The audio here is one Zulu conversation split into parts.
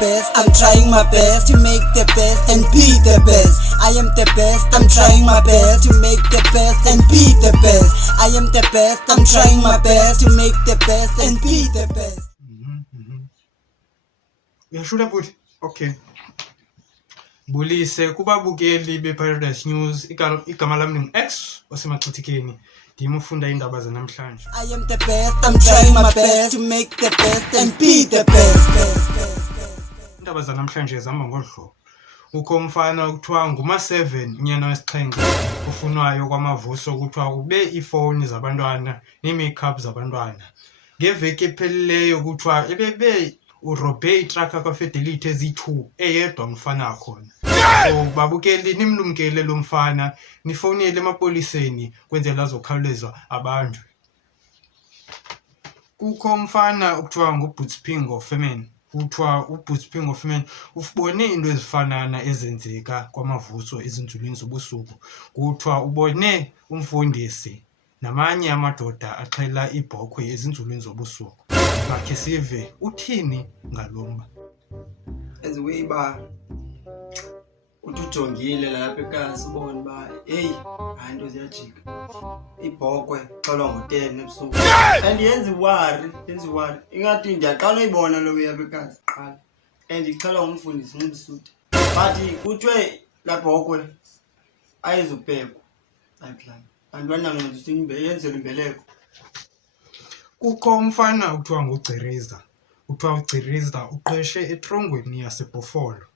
best, I'm trying my best to make the best and be the best. I am the best, I'm trying my best to make the best and be the best. I am the best, I'm trying my best to make the best and be the best. Uyashuda futhi? Okay. Bulise kubabukeli beParadise News, igama lami ngu-X osemachithikeni. Ndimufunda indaba zanamhlanje. I am the best, I'm trying my best to make the best and be the best. Indaba zanamhlanje zihamba ngolu hlobo. Ukho umfana kuthiwa nguma-7 unyana wesixhenxe ufunwayo kwamavuso kuthiwa ube iifowuni zabantwana nee-makeup zabantwana. Ngeveki ephelileyo kuthiwa ebebe urobhe itraka kwaFidelity ezi-2 eyedwa umfana khona. So babukeli nimlumkele lo mfana nifonele emapoliseni kwenzela azokhawulezwa abantu. Kukho umfana okuthiwa nguBootspingo Ferman. Kuthiwa uBootspingo Ferman ufubone into ezifanana ezenzeka kwamavuso ezinzulwini zobusuku. Kuthiwa ubone umfundisi namanye amadoda axhela ibhokhwe ezinzulwini zobusuku. Makhe sive uthini ngalomba. Eziwe ba utujongile lapha ekhaya sibone ba hey hayi into ziyajika ibhokhwe xelwa ngo10 ebusuku and yenzi worry ingathi ndiyaqala uyibona lo yapha ekhaya siqala and ixhelwa umfundisi ngumsuti but kuthiwe la bhokhwe ayizubhekwa ayiplan antwana ngizosimbe yenzela imbeleko. Kukho umfana kuthiwa nguGcireza. Kuthiwa uGcireza uqeshe etrongweni yaseBhofolo.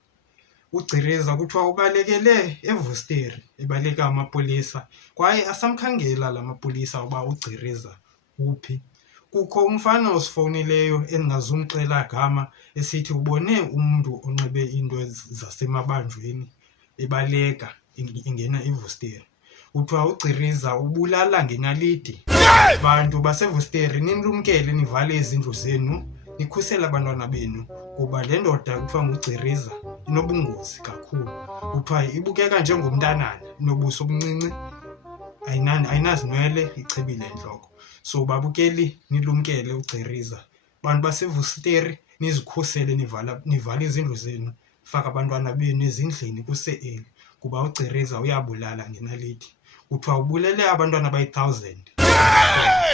uGcireza kuthiwa ubalekele eVusteri ebaleka amapolisa kwaye asamkhangela la mapolisa uba uGcireza uphi. Kukho umfana osifowunileyo endingazumxela gama esithi ubone umuntu onxibe into zasemabanjweni ebaleka ingena eVusteri. Kuthiwa uGcireza ubulala ngenaliti. Bantu baseVusteri ninilumkele nivale izindlu zenu nikhusela abantwana benu kuba le ndoda kuthiwa nguGcireza inobungozi kakhulu. Kuthiwa ibukeka njengomntanana inobuso obuncinci ayinazinwele ichebile entloko. So babukeli nilumkele uGcireza. Bantu baseVusteri nizikhusele nivale izindlu zenu faka abantwana benu ezindlini kuse-early kuba uGcireza uyabulala ngenaliti. Kuthiwa ubulele abantwana abayi-1000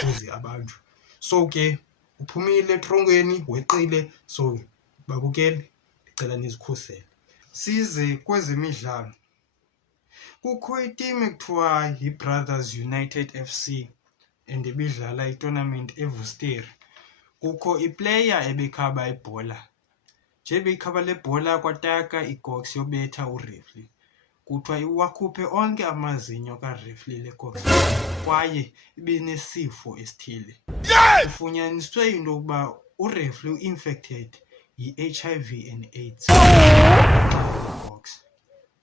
kuze abantu. So ke uphumile etrongweni weqile. So babukeli ndicela nizikhusele. Size kwezemidlalo. Kukho itimu ekuthiwa yiBrothers United FC and ibidlala itournament eVusteri. Kukho iplayer ebekhaba ibhola. Nje beyikhaba le bhola kwataka igox yobetha uRefli. Kuthiwa iwakhuphe onke amazinyo kaRefli legox kwaye ibinesifo esithile. Kufunyaniswe into yokuba uRefli u-infected yi-HIV and AIDS.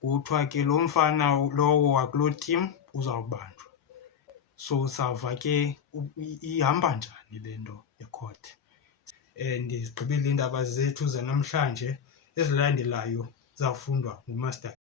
Kuthiwa ke lo mfana lowo wakuloo team uzawubanjwa. So sava ke ihamba njani le nto ecourt. Ndigqibile iindaba zethu zanamhlanje. Ezilandelayo zafundwa nguMaster.